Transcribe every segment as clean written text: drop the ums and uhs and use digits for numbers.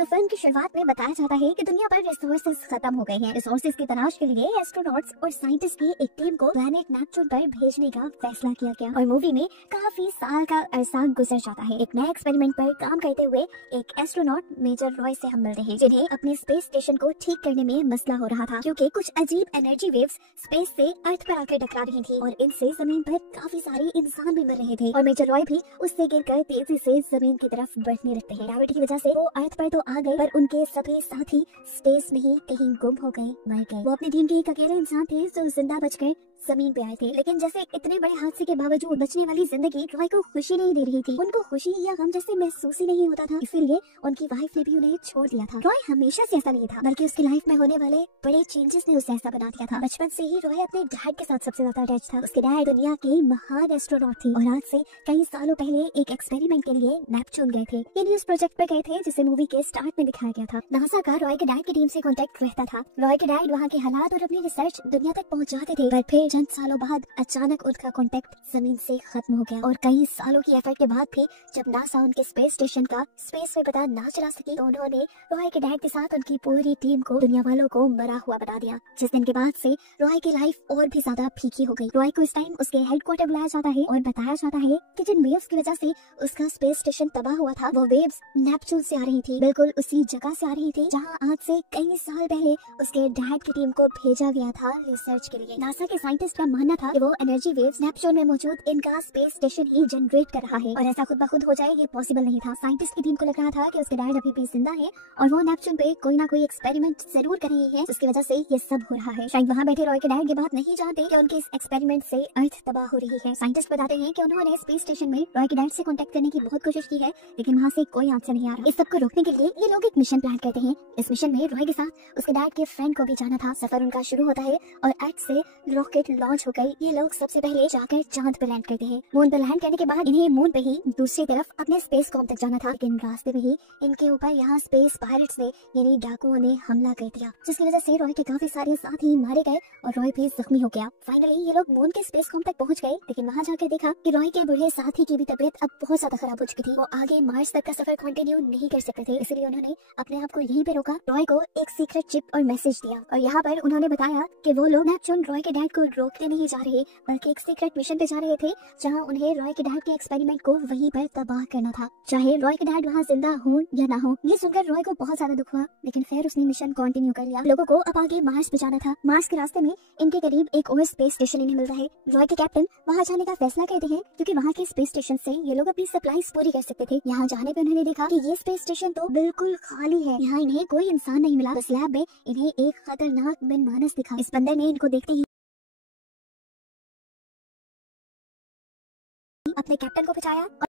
तो फिल्म की शुरुआत में बताया जाता है कि दुनिया पर रिसोर्सेज खत्म हो गए हैं। रिसोर्सेज की तलाश के लिए एस्ट्रोनॉट्स और साइंटिस्ट की एक टीम को प्लैनेट नेपच्यून पर भेजने का फैसला किया गया और मूवी में काफी साल का अरसा गुजर जाता है। एक नए एक्सपेरिमेंट पर काम करते हुए एक एस्ट्रोनॉट मेजर रॉय से हम मिलते हैं, जिन्हें अपने स्पेस स्टेशन को ठीक करने में मसला हो रहा था क्योंकि कुछ अजीब एनर्जी वेव्स स्पेस से अर्थ पर आकर टकरा रही थी और इनसे जमीन पर काफी सारे इंसान भी मर रहे थे और मेजर रॉय भी उससे गिरकर तेजी से जमीन की तरफ बढ़ने लगते हैं। ग्रेविटी की वजह से वो अर्थ पर तो आ गए, पर उनके सभी साथी स्पेस में ही कहीं गुम हो गए, मर गए। वो अपनी टीम के एक अकेले इंसान थे जो जिंदा बचकर जमीन पे आए थे, लेकिन जैसे इतने बड़े हादसे के बावजूद बचने वाली जिंदगी रॉय को खुशी नहीं दे रही थी। उनको खुशी या गम जैसे महसूस ही नहीं होता था, इसीलिए उनकी वाइफ ने भी उन्हें छोड़ दिया था। रॉय हमेशा से ऐसा नहीं था, बल्कि उसकी लाइफ में होने वाले बड़े चेंजेस ने उसे ऐसा बना दिया था। बचपन से ही रॉय अपने डैड के साथ सबसे ज्यादा अटैच था। उसके डैड दुनिया के महान एस्ट्रोनॉट थे और आज से कई सालों पहले एक एक्सपेरिमेंट के लिए नेपच्यून गए थे। ये न्यूज प्रोजेक्ट पर गए थे जिसे मूवी के स्टार्ट में दिखाया गया था। नासा का रॉय के डैड की टीम से कांटेक्ट रहता था। रॉय के डैड वहाँ के हालात और अपनी रिसर्च दुनिया तक पहुँचाते थे, पर फिर चंद सालों बाद अचानक उनका कांटेक्ट जमीन से खत्म हो गया और कई सालों की एफर्ट के बाद भी जब नासा उनके स्पेस स्टेशन का स्पेस में पता ना चला सकी तो उन्होंने रॉय के डैड के साथ उनकी पूरी टीम को दुनिया वालों को मरा हुआ बता दिया। जिस दिन के बाद से रॉय की लाइफ और भी ज्यादा फीकी हो गई। रॉय को इस टाइम उसके हेडक्वार्टर बुलाया जाता है और बताया जाता है कि जिन वेव्स की वजह से उसका स्पेस स्टेशन तबाह हुआ था वो वेव्स नेपच्यून से आ रही थी, बिल्कुल उसी जगह से आ रही थी जहाँ आज से कई साल पहले उसके डैड की टीम को भेजा गया था रिसर्च के लिए। नासा के साइंटिस्ट का मानना था कि वो एनर्जी वेव्स नेपच्यून में मौजूद इनका स्पेस स्टेशन ही जनरेट कर रहा है और ऐसा खुद ब खुद हो जाए ये पॉसिबल नहीं था। साइंटिस्ट की टीम को लग रहा था कि उसके डैड अभी भी जिंदा है और वो नेपच्यून पे कोई ना कोई एक्सपेरिमेंट जरूर कर रही है जिसकी वजह से ये सब हो रहा है। शायद वहाँ बैठे रॉय के डैड ये बात नहीं जानते कि उनके इस एक्सपेरिमेंट से अर्थ तबाह हो रही है। साइंटिस्ट बताते हैं कि उन्होंने स्पेस स्टेशन में रॉय के डैड से कांटेक्ट करने की बहुत कोशिश की है, लेकिन वहाँ से कोई आंसर नहीं आ रहा। इस सब को रोकने के लिए ये लोग एक मिशन प्लान करते हैं। इस मिशन में रॉय के साथ उसके डैड के फ्रेंड को भी जाना था। सफर उनका शुरू होता है और अर्थ से रॉकेट लॉन्च हो गई। ये लोग सबसे पहले जाकर चांद पर लैंड करते हैं। मून पर लैंड करने के बाद इन्हें मून पे ही दूसरी तरफ अपने स्पेस कॉम तक जाना था, लेकिन रास्ते में ही इनके ऊपर यहाँ स्पेस पायरेट्स ने यानी डाकुओं ने हमला कर दिया, जिसकी वजह से रॉय के काफी सारे साथी मारे गए और रॉय भी जख्मी हो गया। फाइनली ये लोग मून के स्पेस कॉम तक पहुंच गए, लेकिन वहाँ जाकर देखा कि रॉय के बूढ़े साथी की भी तबीयत अब बहुत ज्यादा खराब हो चुकी थी। वो आगे मार्स तक का सफर कंटिन्यू नहीं कर सकते थे, इसलिए उन्होंने अपने आप को यहीं पे रोका। रॉय को एक सीक्रेट चिप और मैसेज दिया और यहाँ पर उन्होंने बताया कि वो लोग नेपच्यून रॉय के डैड को रोकने नहीं जा रहे, बल्कि एक सीक्रेट मिशन पे जा रहे थे जहाँ उन्हें रॉय के डैड के एक्सपेरिमेंट को वहीं पर तबाह करना था, चाहे रॉय के डैड वहाँ जिंदा हो या ना हो। ये सुनकर रॉय को बहुत ज्यादा दुख हुआ, लेकिन फिर उसने मिशन कंटिन्यू कर लिया। लोगों को अब आगे मार्स पे जाना था। मार्स के रास्ते में इनके करीब एक और स्पेस स्टेशन इन्हें मिलता है। रॉय के कैप्टन वहाँ जाने का फैसला करते हैं क्योंकि वहाँ के स्पेस स्टेशन से ये लोग अपनी सप्लाईज पूरी कर सकते थे। यहाँ जाने पे उन्होंने देखा कि ये स्पेस स्टेशन तो बिल्कुल खाली है, यहाँ इन्हें कोई इंसान नहीं मिला। बस लैब में इन्हें एक खतरनाक मनमानस दिखा। इस बंदर ने इनको देखते ही अपने कैप्टन को बचाया और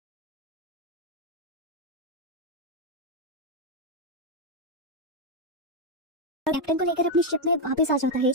कैप्टन को लेकर अपनी शिप में वापस आ जाता है।